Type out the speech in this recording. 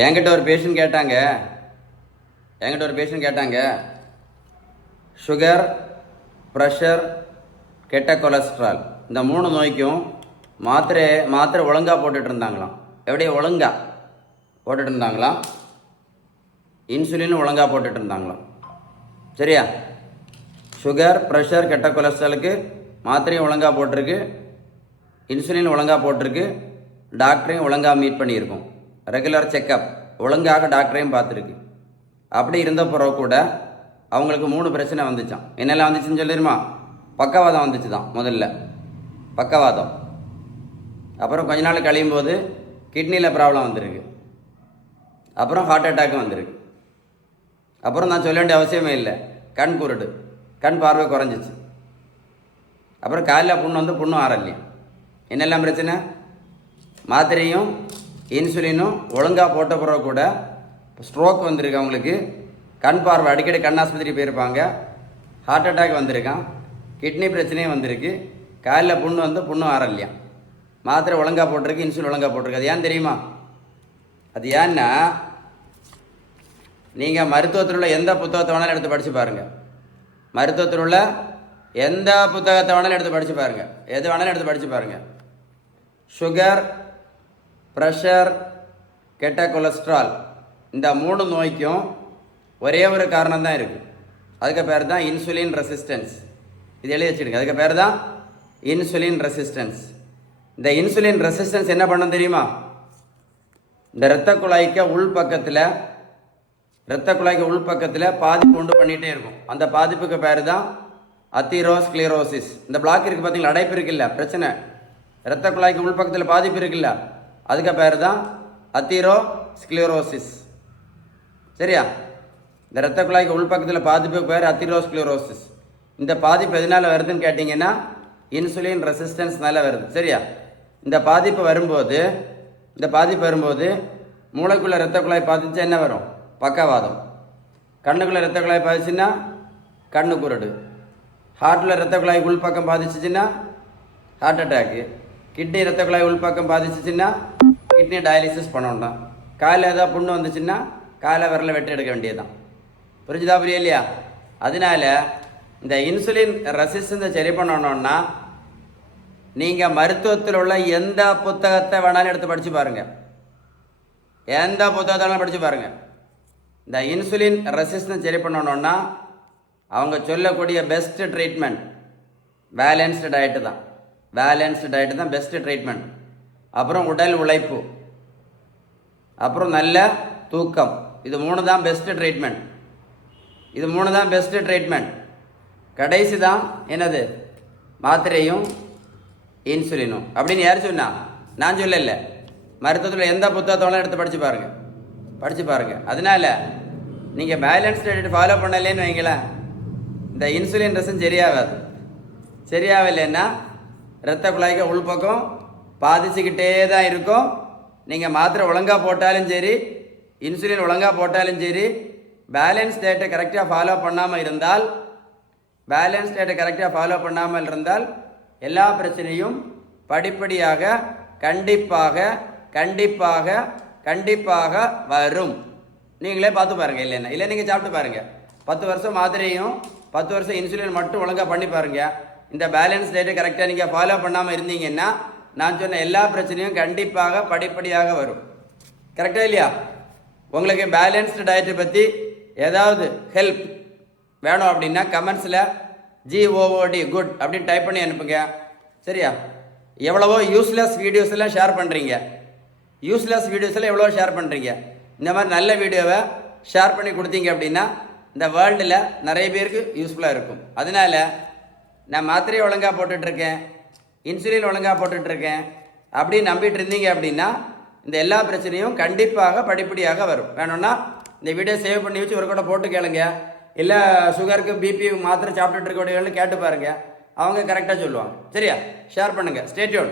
என்கிட்ட ஒரு பேஷண்ட் கேட்டாங்க சுகர், ப்ரெஷர், கெட்ட கொலஸ்ட்ரால் இந்த 3 நோய்க்கும் மாத்திரை ஒழுங்காக போட்டுட்டு இருந்தாங்களாம். எப்படி ஒழுங்காக போட்டுட்டு இருந்தாங்களாம்? இன்சுலின் ஒழுங்காக போட்டுட்டு இருந்தாங்களாம். சரியா? சுகர், ப்ரெஷர், கெட்ட கொலஸ்ட்ராலுக்கு மாத்திரையும் ஒழுங்காக போட்டிருக்கு, இன்சுலின் ஒழுங்காக போட்டிருக்கு, டாக்டரையும் ஒழுங்காக மீட் பண்ணியிருக்கோம், ரெகுலர் செக்கப் ஒழுங்காக டாக்டரையும் பார்த்துருக்கு. அப்படி இருந்த பிறகு கூட அவங்களுக்கு 3 பிரச்சனை வந்துச்சான். என்னெல்லாம் வந்துச்சுன்னு சொல்லிடுமா? பக்கவாதம் வந்துச்சு தான் முதல்ல, பக்கவாதம். அப்புறம் கொஞ்ச நாள் கழியும் போது கிட்னியில் ப்ராப்ளம் வந்திருக்கு, அப்புறம் ஹார்ட் அட்டாக்கும் வந்திருக்கு. அப்புறம் நான் சொல்ல வேண்டிய அவசியமே இல்லை, கண் குருடு, கண் பார்வை குறைஞ்சிச்சு. அப்புறம் காலில் புண்ணும் ஆறலையும். என்னெல்லாம் பிரச்சனை? மாத்திரையும் இன்சுலினும் ஒழுங்காக போட்ட பிறகு கூட ஸ்ட்ரோக் வந்திருக்கு அவங்களுக்கு, கண் பார்வை, அடிக்கடி கண் ஆஸ்பத்திரி போயிருப்பாங்க, ஹார்ட் அட்டாக் வந்திருக்கான், கிட்னி பிரச்சனையும் வந்திருக்கு, காலில் புண்ணும் ஆறலையாம். மாத்திரை ஒழுங்காக போட்டிருக்கு, இன்சுலின் ஒழுங்காக போட்டிருக்கு. அது ஏன் தெரியுமா? அது ஏன்னா நீங்கள் மருத்துவத்தில் உள்ள எந்த புத்தகத்தை வேணாலும் எடுத்து படித்து பாருங்கள், மருத்துவத்தில் உள்ள எந்த புத்தகத்தை வேணாலும் எடுத்து படித்து பாருங்கள், எது வேணாலும் எடுத்து படித்து பாருங்கள், சுகர், ப்ரெஷர், கெட்ட கொலஸ்ட்ரால் இந்த 3 நோய்க்கும் ஒரே ஒரு காரணம் தான் இருக்குது. அதுக்கு பேர் தான் இன்சுலின் ரெசிஸ்டன்ஸ். இது எழுதி வச்சுடுங்க, அதுக்கு பேர் தான் இன்சுலின் ரெசிஸ்டன்ஸ். இந்த இன்சுலின் ரெசிஸ்டன்ஸ் என்ன பண்ண தெரியுமா? இந்த இரத்த குழாய்க்கு உள்பக்கத்தில் பாதிப்பு உண்டு பண்ணிகிட்டே இருக்கும். அந்த பாதிப்புக்கு பேர் தான் அத்தீரோஸ்க்ளீரோசிஸ். இந்த பிளாக் இருக்குது பார்த்தீங்களா, அடைப்பு இருக்குல்ல, பிரச்சனை, இரத்த குழாய்க்கு உள்பக்கத்தில் பாதிப்பு இருக்குல்ல, அதுக்கு பேர் தான் அத்தீரோஸ்க்ளீரோசிஸ். சரியா? இந்த இரத்த குழாய்க்கு உள்பக்கத்தில் பாதிப்புக்கு பேர் அத்தீரோஸ்க்ளீரோசிஸ். இந்த பாதிப்பு எதனால் வருதுன்னு கேட்டிங்கன்னா இன்சுலின் ரெசிஸ்டன்ஸ்னால வருது. சரியா? இந்த பாதிப்பு வரும்போது மூளைக்குள்ளே இரத்த குழாய் பாதிச்சா என்ன வரும்? பக்கவாதம். கண்ணுக்குள்ளே இரத்த குழாய் பாதிச்சுன்னா கண்ணு குருடு. ஹார்ட்டில் இரத்த குழாய் உள்பக்கம் பாதிச்சுன்னா ஹார்ட் அட்டாக்கு. கிட்னி இரத்த குழாய் உள்பக்கம் பாதிச்சுன்னா கிட்னி டயாலிசிஸ் பண்ணணும். காலில் ஏதாவது புண்ணு வந்துச்சுன்னா காலை விரலை வெட்டி எடுக்க வேண்டியதுதான். புரிஞ்சுதா? புரியலையா? அதனால இந்த இன்சுலின் ரெசிஸ்டன்ஸை சரி பண்ணணும்னா நீங்கள் மருத்துவத்தில் உள்ள எந்த புத்தகத்தை வேணாலும் எடுத்து படித்து பாருங்கள், எந்த புத்தகத்தை வேணாலும் படித்து பாருங்கள். இந்த இன்சுலின் ரெசிஸ்டன்ஸ் சரி பண்ணணும்னா அவங்க சொல்லக்கூடிய பெஸ்ட் ட்ரீட்மெண்ட் பேலன்ஸ்டு டயட்டு தான். பேலன்ஸ்டு டயட்டு தான் பெஸ்ட்டு ட்ரீட்மெண்ட். அப்புறம் உடல் உழைப்பு, அப்புறம் நல்ல தூக்கம், இது 3 தான் பெஸ்ட்டு ட்ரீட்மெண்ட். கடைசி தான் என்னது? மாத்திரையும் இன்சுலினும். அப்படின்னு யார் சொன்னா? நான் சொல்லலை, மருத்துவத்தில் எந்த புத்தகத்தோட எடுத்து படித்து பாருங்கள். அதனால நீங்கள் பேலன்ஸ் டயட் ஃபாலோ பண்ணலேன்னு வைங்களேன், இந்த இன்சுலின் ரெசிஸ்டன்ஸ் சரியாகலைன்னா இரத்த குழாய்க்கு உள்பக்கம் பாதிச்சுக்கிட்டே தான் இருக்கும். நீங்கள் மாத்திரை ஒழுங்காக போட்டாலும் சரி, இன்சுலின் ஒழுங்காக போட்டாலும் சரி, பேலன்ஸ் டயட்டை கரெக்டாக ஃபாலோ பண்ணாமல் இருந்தால் எல்லா பிரச்சனையும் படிப்படியாக கண்டிப்பாக வரும். நீங்களே பார்த்து பாருங்கள். இல்லை நீங்கள் சாப்பிட்டு பாருங்கள். 10 வருஷம் மாத்திரையும் 10 வருஷம் இன்சுலின் மட்டும் ஒழுங்காக பண்ணி பாருங்கள். இந்த பேலன்ஸ் டயட்டை கரெக்டாக நீங்கள் ஃபாலோ பண்ணாமல் இருந்தீங்கன்னா நான் சொன்ன எல்லா பிரச்சனையும் கண்டிப்பாக படிப்படியாக வரும். கரெக்டாக இல்லையா? உங்களுக்கு பேலன்ஸ்டு டயட்டை பற்றி ஏதாவது ஹெல்ப் வேணும் அப்படின்னா கமெண்ட்ஸில் GOOD குட் அப்படின்னு டைப் பண்ணி அனுப்புங்க. சரியா? எவ்வளவோ யூஸ்லெஸ் வீடியோஸ் எல்லாம் ஷேர் பண்ணுறீங்க, இந்த மாதிரி நல்ல வீடியோவை ஷேர் பண்ணி கொடுத்தீங்க அப்படின்னா இந்த வேர்ல்டில் நிறைய பேருக்கு யூஸ்ஃபுல்லாக இருக்கும். அதனால் நான் மாத்திரையை ஒழுங்காக போட்டுட்ருக்கேன், இன்சுலின் ஒழுங்காக போட்டுட்ருக்கேன் அப்படின்னு நம்பிட்டு இருந்தீங்க அப்படின்னா இந்த எல்லா பிரச்சனையும் கண்டிப்பாக படிப்படியாக வரும். வேணும்னா இந்த வீடியோ சேவ் பண்ணி வச்சு ஒரு கூட போட்டு கேளுங்க. இல்லை சுகருக்கு பிபி மாத்திரை சாப்பிட்டுட்டு இருக்கக்கூடியவர்கள் கேட்டு பாருங்கள், அவங்க கரெக்டாக சொல்லுவாங்க. சரியா? ஷேர் பண்ணுங்கள். Stay tune.